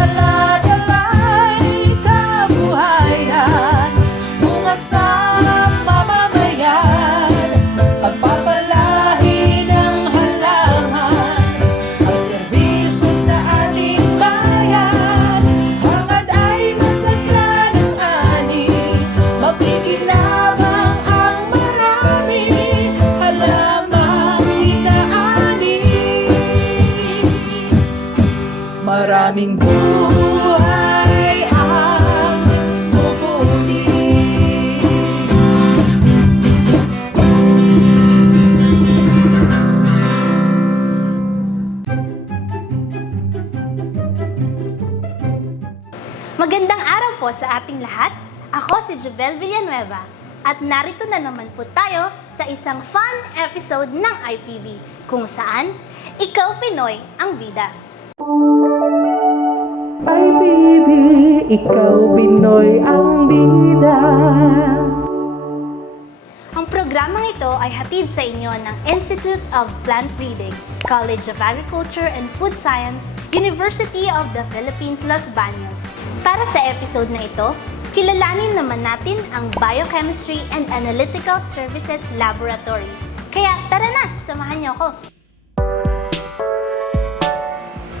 dala-dala'y kabuhayan, bunga sa mamamayan, pagpapalahi ng halaman, ang serbisyo sa ating bayan, hangad ay masagla ng ani, makikinabang ang marami, halamang inaani. Maraming buhay ang bubuti. Magandang araw po sa ating lahat. Ako si Jubel Villanueva at narito na naman po tayo sa isang fun episode ng IPB kung saan ikaw Pinoy ang bida. Ay, baby, ikaw Pinoy ang bida. Ang programang ito ay hatid sa inyo ng Institute of Plant Breeding, College of Agriculture and Food Science, University of the Philippines, Los Baños. Para sa episode na ito, kilalanin naman natin ang Biochemistry and Analytical Services Laboratory. Kaya tara na, samahan niyo ako!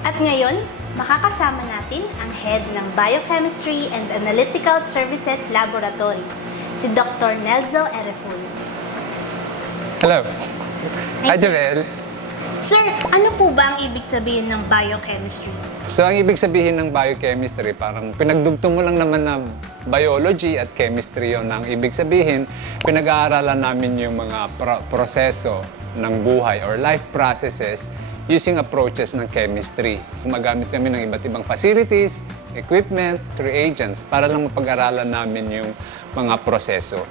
At ngayon, makakasama natin ang head ng Biochemistry and Analytical Services Laboratory, si Dr. Nelzo Ereful. Hello. Hi, sir. Joel. Sir, ano po ba ang ibig sabihin ng biochemistry? So, ang ibig sabihin ng biochemistry, parang pinagdugtong mo lang naman na biology at chemistry yun. Ang ibig sabihin, pinag-aaralan namin yung mga proseso ng buhay or life processes using approaches ng chemistry. Gumagamit kami ng iba't ibang facilities, equipment, reagents para lang mapag-aralan namin yung mga proseso.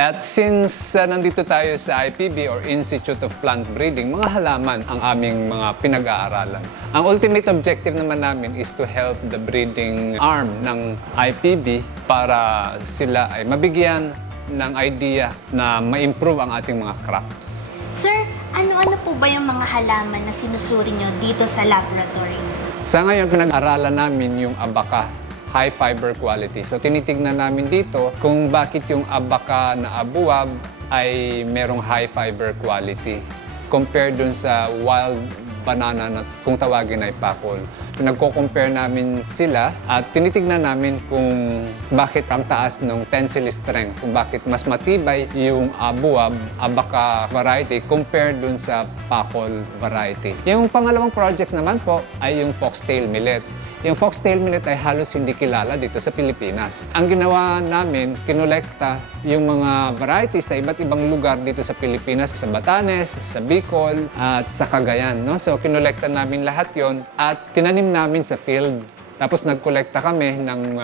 At since nandito tayo sa IPB or Institute of Plant Breeding, mga halaman ang aming mga pinag-aaralan. Ang ultimate objective naman namin is to help the breeding arm ng IPB para sila ay mabigyan ng idea na ma-improve ang ating mga crops. Sir, ano-ano po ba yung mga halaman na sinusuri nyo dito sa laboratory? Sa ngayon, pinag-aralan namin yung abaca, high fiber quality. So tinitignan namin dito kung bakit yung abaca na abuab ay merong high fiber quality compared dun sa wild banana na kung tawagin ay pakol. Nagko-compare namin sila at tinitignan namin kung bakit ang taas ng tensile strength, kung bakit mas matibay yung abuab, abaca variety compared dun sa pakol variety. Yung pangalawang projects naman po ay yung foxtail millet. Yung foxtail millet ay halos hindi kilala dito sa Pilipinas. Ang ginawa namin, kinolekta yung mga varieties sa iba't ibang lugar dito sa Pilipinas, sa Batanes, sa Bicol, at sa Cagayan. No? So, kinolekta namin lahat yon at tinanim namin sa field. Tapos nagkolekta kami ng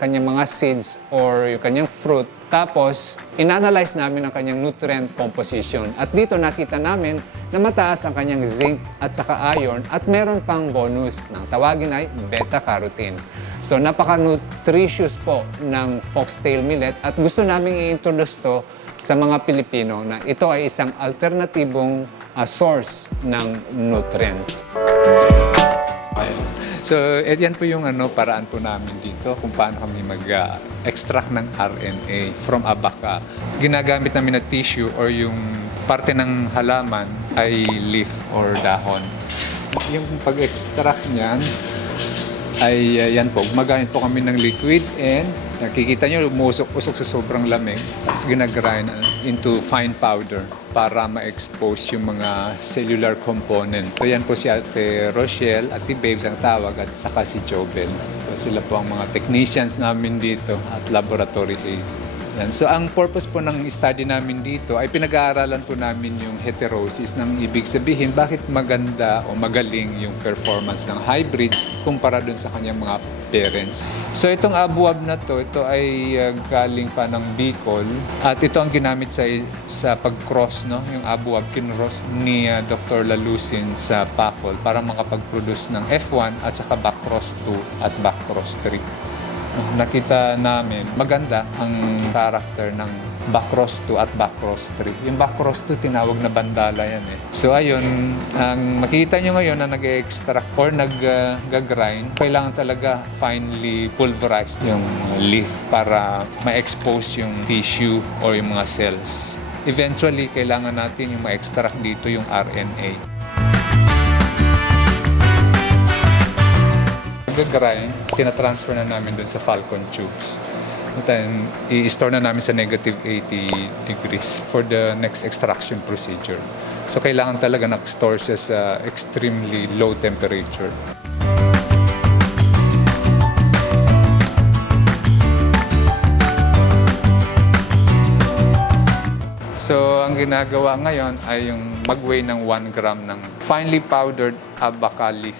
kanyang mga seeds or yung kanyang fruit. Tapos, inanalyze namin ang kanyang nutrient composition. At dito nakita namin na mataas ang kanyang zinc at saka iron at meron pang bonus ng tawagin ay beta-carotene. So, napaka-nutritious po ng foxtail millet at gusto namin i-introduce to sa mga Pilipino na ito ay isang alternatibong source ng nutrients. So, yan po yung paraan po namin dito kung paano kami mag-extract ng RNA from abaca. Ginagamit namin na tissue or yung parte ng halaman ay leaf or dahon. Yung pag-extract niyan ay yan po, gumagamit po kami ng liquid and nakikita nyo, umusok-usok sa sobrang lamig. Tapos ginagrind into fine powder para ma-expose yung mga cellular component. So yan po si Ate Rochelle, Ate Babes ang tawag at saka si Jobel. So sila po ang mga technicians namin dito at laboratory aid. Yan. So ang purpose po ng study namin dito ay pinag-aaralan po namin yung heterosis ng ibig sabihin bakit maganda o magaling yung performance ng hybrids kumpara dun sa kanyang mga parents. So itong abuab na to, ito ay galing pa ng Bicol at ito ang ginamit sa pag-cross, no? Yung abuab kinross ni Dr. Lalusin sa Pacol para makapag-produce ng F1 at saka backcross 2 at backcross 3. Nakita namin maganda ang character ng Bacros 2 at Bacros 3. Yung Bacros 2, tinawag na bandala yan eh. So ayun, ang makikita nyo ngayon na nag-extract or nag-grind, kailangan talaga finely pulverized yung leaf para ma-expose yung tissue or yung mga cells. Eventually, kailangan natin yung ma-extract dito yung RNA. Nag-grind, tinatransfer na namin dun sa Falcon tubes. Then, i-store na namin sa negative 80 degrees for the next extraction procedure. So, kailangan talaga nag-store siya sa extremely low temperature. So, ang ginagawa ngayon ay yung mag-weigh ng 1 gram ng finely powdered abaca leaf.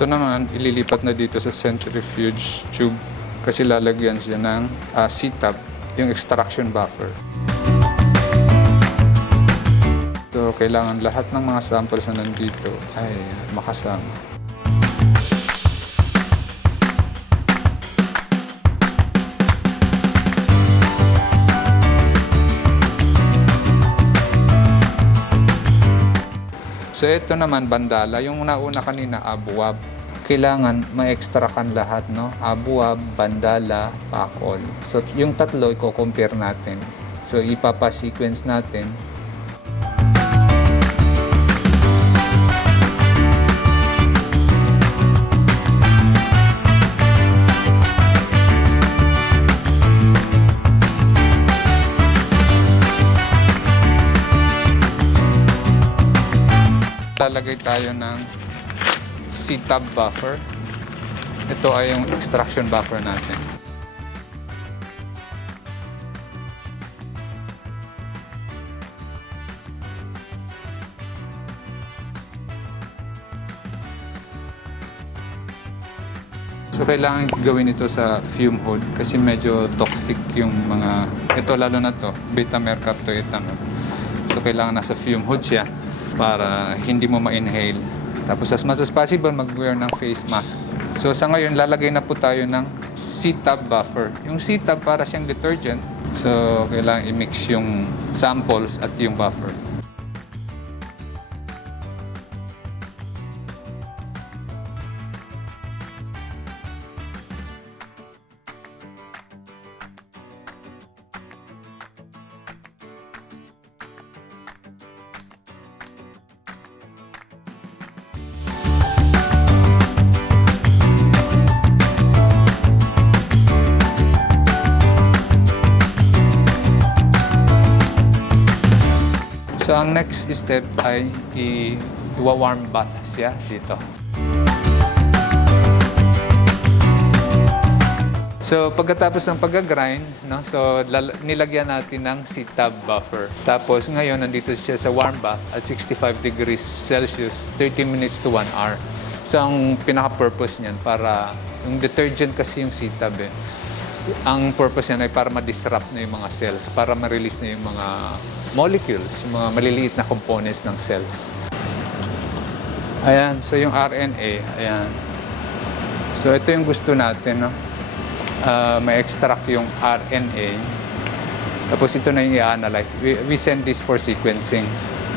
Ito naman, ililipat na dito sa centrifuge tube kasi lalagyan siya ng C-tab, yung extraction buffer. So, kailangan lahat ng mga samples na nandito ay makasama. So ito naman bandala, yung nauna kanina abuab. Kailangan ma-extractan lahat, no? Abuab, bandala, pakol. So yung tatlo i-compare natin. So ipapa-sequence natin. Lalagay tayo ng C-tab buffer. Ito ay yung extraction buffer natin. So kailangan gawin ito sa fume hood kasi medyo toxic yung mga, ito lalo na to, beta-mercaptoethanol. So kailangan nasa fume hood siya para hindi mo ma-inhale. Tapos as much as possible, mag-wear ng face mask. So sa ngayon, lalagay na po tayo ng C-tab buffer. Yung C-tab para siyang detergent. So kailangan i-mix yung samples at yung buffer. So, ang next step ay i-warm bath siya dito. So, pagkatapos ng pag-grind, no, so nilagyan natin ng C-tab buffer. Tapos ngayon, nandito siya sa warm bath at 65 degrees Celsius, 30 minutes to 1 hour. So, ang pinaka-purpose niyan para, yung detergent kasi yung C-tab eh. Ang purpose niyan ay para ma-disrupt na yung mga cells, para ma-release na yung mga molecules, yung mga maliliit na components ng cells. Ayan, so yung RNA, ayan. So ito yung gusto natin, no? May extract yung RNA. Tapos ito na yung i-analyze. We send this for sequencing,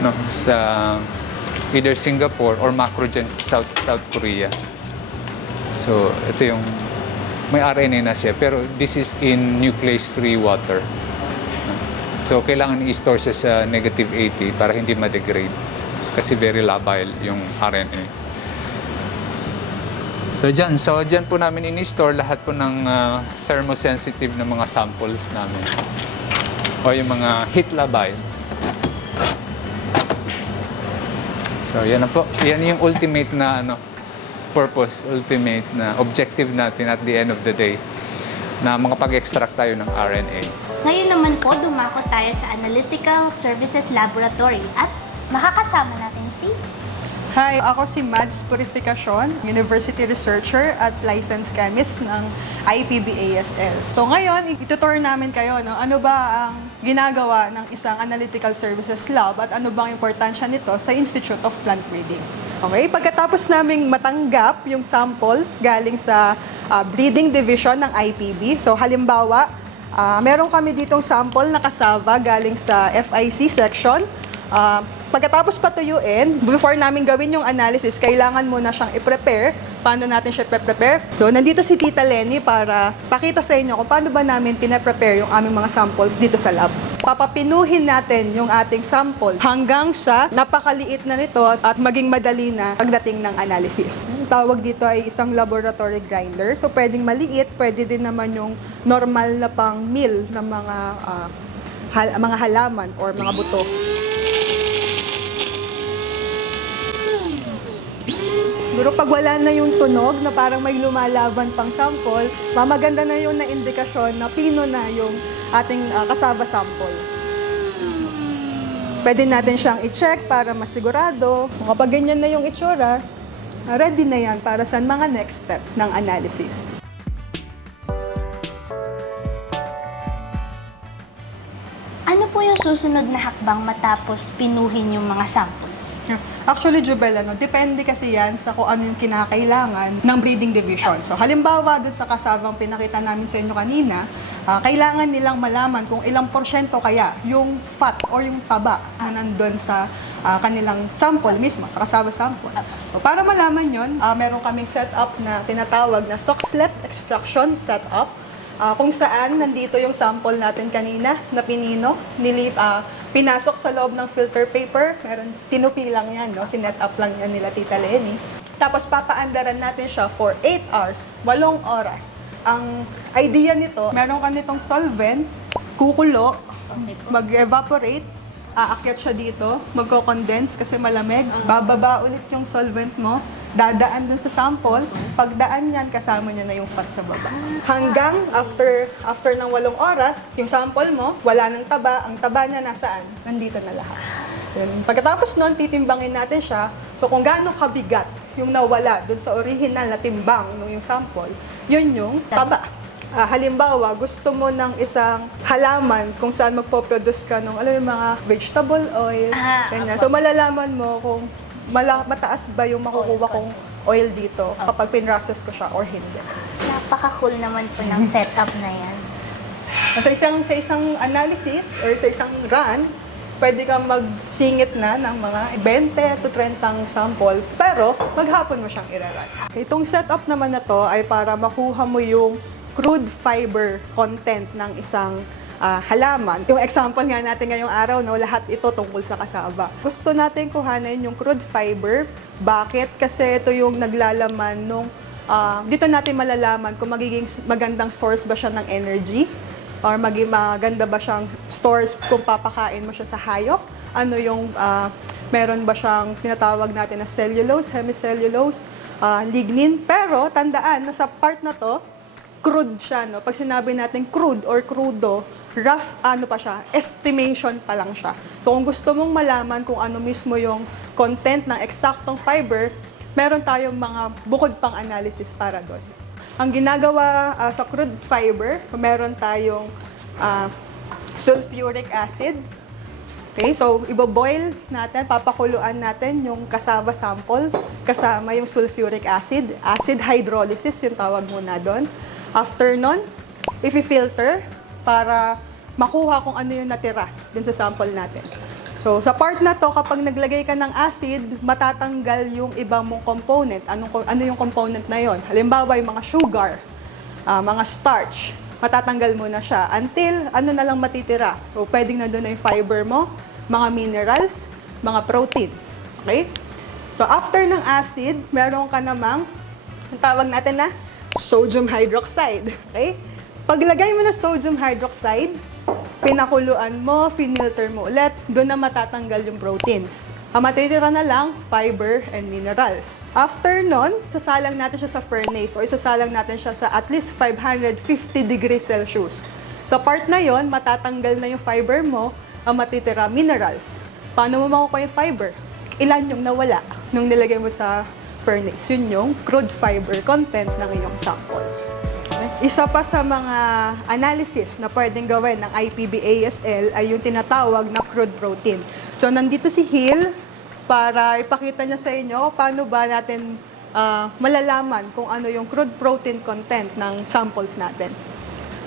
no? Sa either Singapore or Macrogen, South Korea. So ito yung may RNA na siya, pero this is in nuclease-free water. So, kailangan i-store siya sa negative 80 para hindi ma-degrade. Kasi very labile yung RNA. So, dyan po namin in-store lahat po ng thermosensitive na mga samples namin. O yung mga heat labile. So, yan na po. Yan yung ultimate na purpose, ultimate na objective natin at the end of the day na makapag-extract tayo ng RNA. Ngayon naman po, dumako tayo sa Analytical Services Laboratory at makakasama natin si Hi, ako si Mads Purificacion, University Researcher at Licensed Chemist ng IPB-ASL. So ngayon, itutour namin kayo, no? Ano ba ang ginagawa ng isang Analytical Services Lab at ano bang importansya nito sa Institute of Plant Breeding. Okay, pagkatapos naming matanggap yung samples galing sa breeding division ng IPB. So halimbawa, meron kami ditong sample na cassava galing sa FIC section. Pagkatapos patuyuin, before namin gawin yung analysis, kailangan muna siyang i-prepare. Paano natin siya i-prepare? So, nandito si Tita Lenny para pakita sa inyo kung paano ba namin pina-prepare yung aming mga samples dito sa lab. Papapinuhin natin yung ating sample hanggang sa napakaliit na nito at maging madali na pagdating ng analysis. Ang tawag dito ay isang laboratory grinder. So, pwedeng maliit, pwede din naman yung normal na pang mill ng mga halaman or mga buto. Pero pag wala na yung tunog na parang may lumalaban pang sample, mamaganda na yung na-indikasyon na pino na yung ating cassava sample. Pwede natin siyang i-check para masigurado. Kung kapag ganyan na yung itsura, ready na yan para sa mga next step ng analysis. Ano po yung susunod na hakbang matapos pinuhin yung mga samples? Actually, Jubel, depende kasi yan sa kung ano yung kinakailangan ng breeding division. So, halimbawa, dun sa kasabang pinakita namin sa inyo kanina, kailangan nilang malaman kung ilang porsyento kaya yung fat or yung taba na nandun sa kanilang sample mismo, sa kasaba sample. So, para malaman yun, meron kaming setup na tinatawag na Soxhlet extraction setup, kung saan nandito yung sample natin kanina na pinino, pinasok sa loob ng filter paper. Meron, tinupi lang yan, no? Sinet up lang yan nila Tita Lenny. Tapos papaandaran natin siya for 8 hours, 8 oras. Ang idea nito, meron ka nitong solvent, kukulo, mag-evaporate, aakyat siya dito, magko-condense kasi malamig, bababa ulit yung solvent mo, dadaan dun sa sample, pagdaan yan, kasama niya na yung fat sa baba. Hanggang after ng 8 oras, yung sample mo, wala ng taba, ang taba niya nasaan? Nandito na lahat. Yun. Pagkatapos nun, titimbangin natin siya. So kung gaano kabigat yung nawala dun sa original na timbang ng yung sample, yun yung taba. Halimbawa, gusto mo ng isang halaman kung saan magpo-produce ka ng mga vegetable oil. Ganyan. So malalaman mo kung mataas ba yung makukuha kong oil dito kapag pinrocess ko siya or hindi. Napaka-cool naman po ng setup na yan. Sa isang analysis or sa isang run, pwede kang magsingit na ng mga 20 to 30 sample, pero maghapon mo siyang i-run. Itong setup naman na to ay para makuha mo yung crude fiber content ng isang halaman. Yung example nga natin ngayong araw, no, lahat ito tungkol sa cassava. Gusto natin kuhanin yung crude fiber. Bakit? Kasi ito yung naglalaman nung dito natin malalaman kung magiging magandang source ba siya ng energy or maging maganda ba siyang source kung papakain mo siya sa hayop. Ano yung meron ba siyang tinatawag natin na cellulose, hemicellulose, lignin. Pero tandaan na sa part na to, crude siya, no? Pag sinabi natin crude or crudo, rough pa siya, estimation pa lang siya. So kung gusto mong malaman kung ano mismo yung content ng eksaktong fiber, meron tayong mga bukod pang analysis para doon. Ang ginagawa sa crude fiber, meron tayong sulfuric acid. Okay, so ibo-boil natin, papakuluan natin yung cassava sample kasama yung sulfuric acid. Acid hydrolysis yung tawag muna doon. After nun, i-filter para makuha kung ano yung natira dun sa sample natin. So, sa part na to, kapag naglagay ka ng acid, matatanggal yung ibang mong component. Ano yung component na yon? Halimbawa, yung mga sugar, mga starch, matatanggal mo na siya until ano na lang matitira. So, pwedeng na doon na yung fiber mo, mga minerals, mga proteins. Okay? So, after ng acid, meron ka namang, ang tawag natin na sodium hydroxide. Okay? Paglagay mo ng sodium hydroxide, pinakuluan mo, finilter mo ulit, doon na matatanggal yung proteins. Ang matitira na lang, fiber and minerals. After nun, sasalang natin siya sa furnace o isasalang natin siya sa at least 550 degrees Celsius. Sa part na yon, matatanggal na yung fiber mo, ang matitira minerals. Paano mo makukuha yung fiber? Ilan yung nawala? nung nilagay mo sa furnace. Yun yung crude fiber content ng iyong sample. Okay? Isa pa sa mga analysis na pwedeng gawin ng IPB-ASL ay yung tinatawag na crude protein. So, nandito si Hill para ipakita niya sa inyo paano ba natin malalaman kung ano yung crude protein content ng samples natin.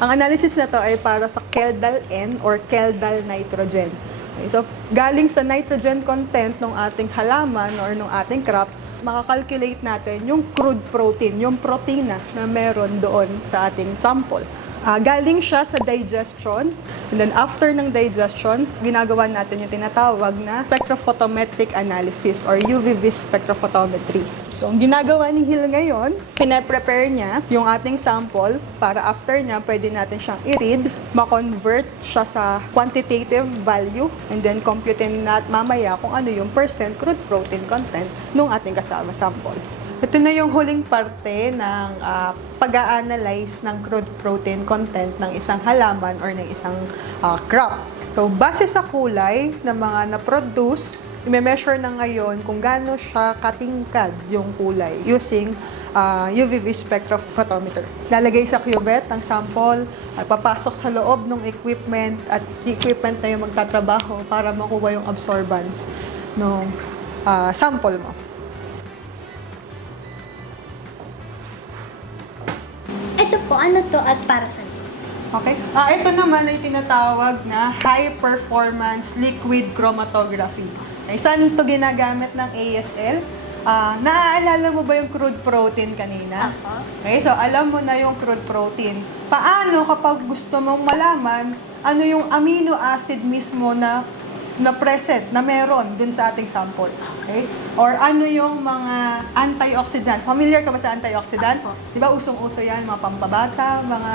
Ang analysis na to ay para sa Keldal N or Keldal nitrogen. Okay, so, galing sa nitrogen content ng ating halaman or ng ating crop, makakalculate natin yung crude protein, yung protina na meron doon sa ating sample. Galing siya sa digestion, and then after ng digestion, ginagawa natin yung tinatawag na spectrophotometric analysis or UVV spectrophotometry. So, ang ginagawa ni Hill ngayon, pine-prepare niya yung ating sample para after niya, pwede natin siyang i-read, ma-convert siya sa quantitative value, and then computein natin mamaya kung ano yung percent crude protein content ng ating kasama sample. Ito na yung huling parte ng pag-a-analyze ng crude protein content ng isang halaman or ng isang crop. So, base sa kulay ng mga na-produce, i-measure na ngayon kung gaano siya katingkad yung kulay using UVV spectrophotometer. Lalagay sa cuvette ang sample, papasok sa loob ng equipment at equipment na yung magtatrabaho para makuha yung absorbance ng sample mo. Ito po, ano to at para saan? Okay? Ito naman ay tinatawag na high performance liquid chromatography. Okay, saan ito ginagamit ng ASL? Naaalala mo ba yung crude protein kanina? Okay, so alam mo na yung crude protein. Paano kapag gusto mong malaman ano yung amino acid mismo na present, na meron dun sa ating sample? Okay? Or ano yung mga antioxidant? Familiar ka ba sa antioxidant? Di ba usong-uso yan, mga pampabata, mga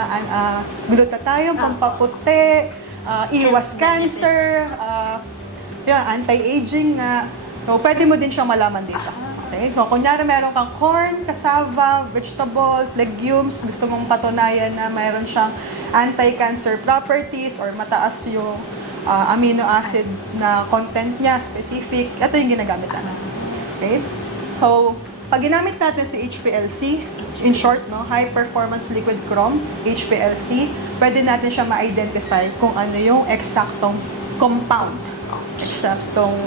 glutathione, pampaputi, iwas cancer, anti-aging na. So, pwede mo din siyang malaman dito. Okay? So, kunyari meron kang corn, cassava, vegetables, legumes, gusto mong patunayan na meron siyang anti-cancer properties or mataas yung amino acid na content niya, specific, ito yung ginagamit natin. Okay? So, pag ginamit natin si HPLC, in short, no, High Performance Liquid Chrom, HPLC, pwede natin siya ma-identify kung ano yung eksaktong compound, eksaktong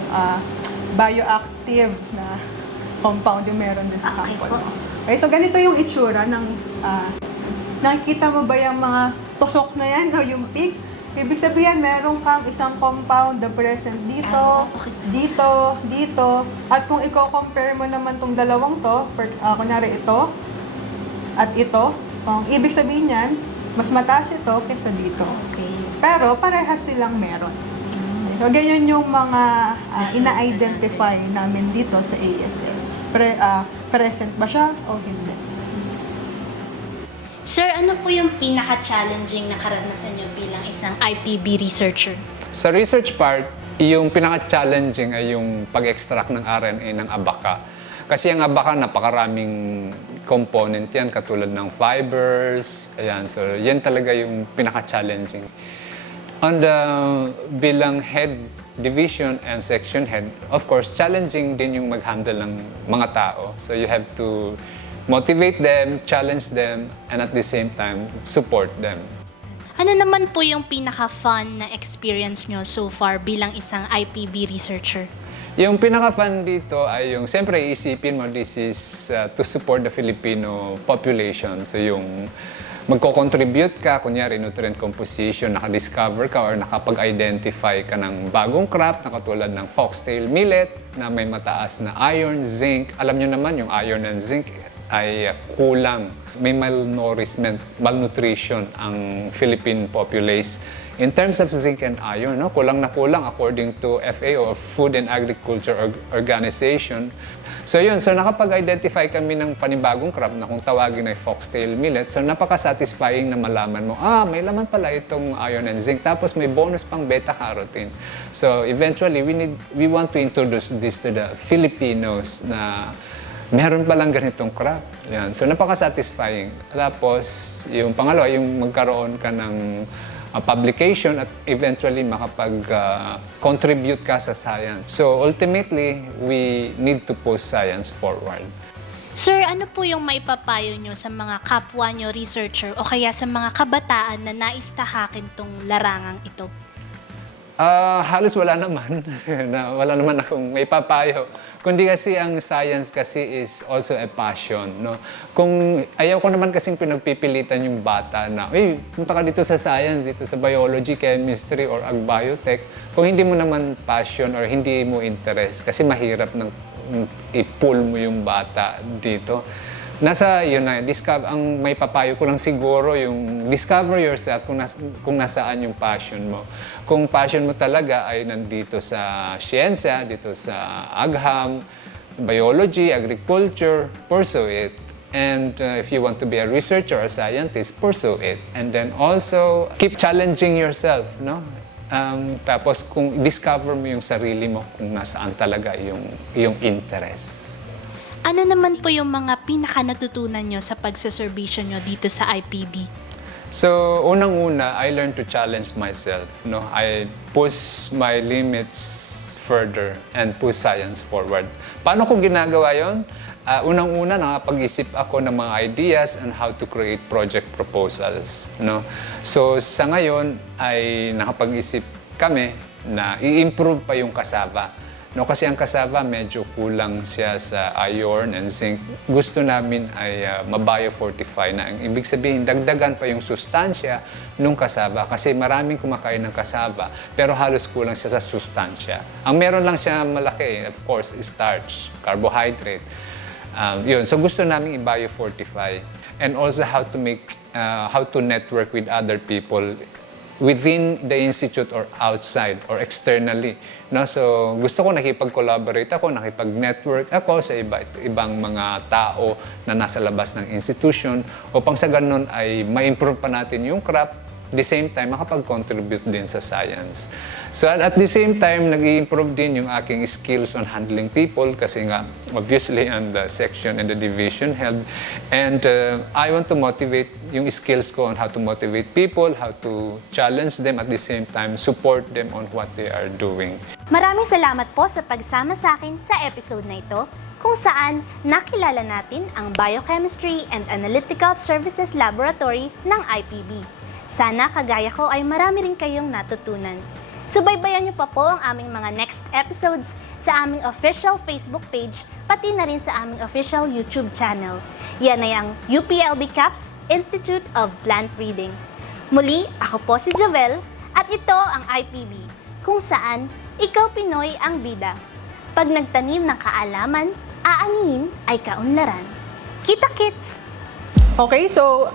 bioactive na compound yung meron dun sa sample mo. Okay, so ganito yung itsura ng, nakikita mo ba yung mga tusok na yan, o yung peak? Ibig sabihin, meron kang isang compound na present dito, dito, dito. At kung i-compare mo naman tong dalawang to, kunyari ito, at ito, ibig sabihin yan, mas mataas ito kaysa dito. Okay. Pero parehas silang meron. So, ganyan yung mga ina-identify namin dito sa ASL. Present ba siya o hindi? Sir, ano po yung pinaka-challenging na karanasan nyo bilang isang IPB researcher? Sa research part, yung pinaka-challenging ay yung pag-extract ng RNA ng abaca. Kasi ang abaca, napakaraming component yan, katulad ng fibers. Ayan, so yan talaga yung pinaka-challenging. Bilang head division and section head, of course, challenging din yung mag-handle ng mga tao. So you have to motivate them, challenge them, and at the same time, support them. Ano naman po yung pinaka-fun na experience nyo so far bilang isang IPB researcher? Yung pinaka-fun dito ay yung, siyempre iisipin mo, this is to support the Filipino population. So yung magko-contribute ka, kunyari nutrient composition, nakadiscover ka or nakapag-identify ka ng bagong crop na katulad ng foxtail millet na may mataas na iron, zinc. Alam nyo naman yung iron and zinc ay kulang. May malnourishment, malnutrition ang Philippine populace. In terms of zinc and iron, no, kulang na kulang according to FAO, or Food and Agriculture Organization. So yun, so nakapag-identify kami ng panibagong crop na kung tawagin ay foxtail millet. So napaka-satisfying na malaman mo, may laman pala itong iron and zinc. Tapos may bonus pang beta-carotene. So eventually, we want to introduce this to the Filipinos na meron palang ganitong crop. Yan. So napaka-satisfying. Tapos yung pangalawa, yung magkaroon ka ng publication at eventually makapag-contribute ka sa science. So ultimately, we need to push science forward. Sir, ano po yung maipapayo nyo sa mga kapwa nyo researcher o kaya sa mga kabataan na nais tahakin tong larangang ito? Halos wala naman. Wala naman akong may papayo. Kundi kasi ang science kasi is also a passion. No? Kung ayaw ko naman kasing pinagpipilitan yung bata na, uy, punta ka dito sa science, dito sa biology, chemistry, or ag-biotech. Kung hindi mo naman passion or hindi mo interest, kasi mahirap ng i-pull mo yung bata dito. Nasa yun na, ang may papayo ko lang siguro yung discover yourself kung nasaan yung passion mo. Kung passion mo talaga ay nandito sa siyensya, dito sa agham, biology, agriculture, pursue it. And if you want to be a researcher or a scientist, pursue it. And then also, keep challenging yourself, no? Tapos kung discover mo yung sarili mo kung nasaan talaga yung interest. Ano naman po yung mga pinaka natutunan nyo sa pagsaservisyo nyo dito sa IPB? So, unang-una, I learned to challenge myself. No? I push my limits further and push science forward. Paano ko ginagawa yon? Unang-una, nakapag-isip ako ng mga ideas on how to create project proposals. No? So, sa ngayon ay nakapag-isip kami na i-improve pa yung cassava. No, kasi ang cassava medyo kulang siya sa iron and zinc. Gusto namin ay ma-biofortify na. Ang ibig sabihin, dagdagan pa yung sustansya ng cassava kasi maraming kumakain ng cassava pero halos kulang siya sa sustansya. Ang meron lang siya malaki, of course, is starch, carbohydrate. Yun. So gusto namin i-biofortify and also how to network with other people within the institute or outside or externally. No? So gusto ko nakipag-collaborate ako, nakipag-network ako sa ibang mga tao na nasa labas ng institution upang sa ganun ay ma-improve pa natin yung craft, at the same time makapag-contribute din sa science. So at the same time, nag-i-improve din yung aking skills on handling people kasi nga obviously on the section and the division held. And I want to motivate yung skills ko on how to motivate people, how to challenge them at the same time, support them on what they are doing. Maraming salamat po sa pagsama sa akin sa episode na ito kung saan nakilala natin ang Biochemistry and Analytical Services Laboratory ng IPB. Sana kagaya ko ay marami rin kayong natutunan. Subaybayan niyo pa po ang aming mga next episodes sa aming official Facebook page pati na rin sa aming official YouTube channel. Yan ay ang UPLB CAPS Institute of Plant Breeding. Muli, ako po si Jovel at ito ang IPB kung saan ikaw Pinoy ang bida. Pag nagtanim ng kaalaman, aanihin ay kaunlaran. Kita-kits! Okay, so,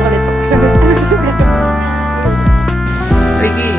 ulit. Ano sasabihin ko? Ricky,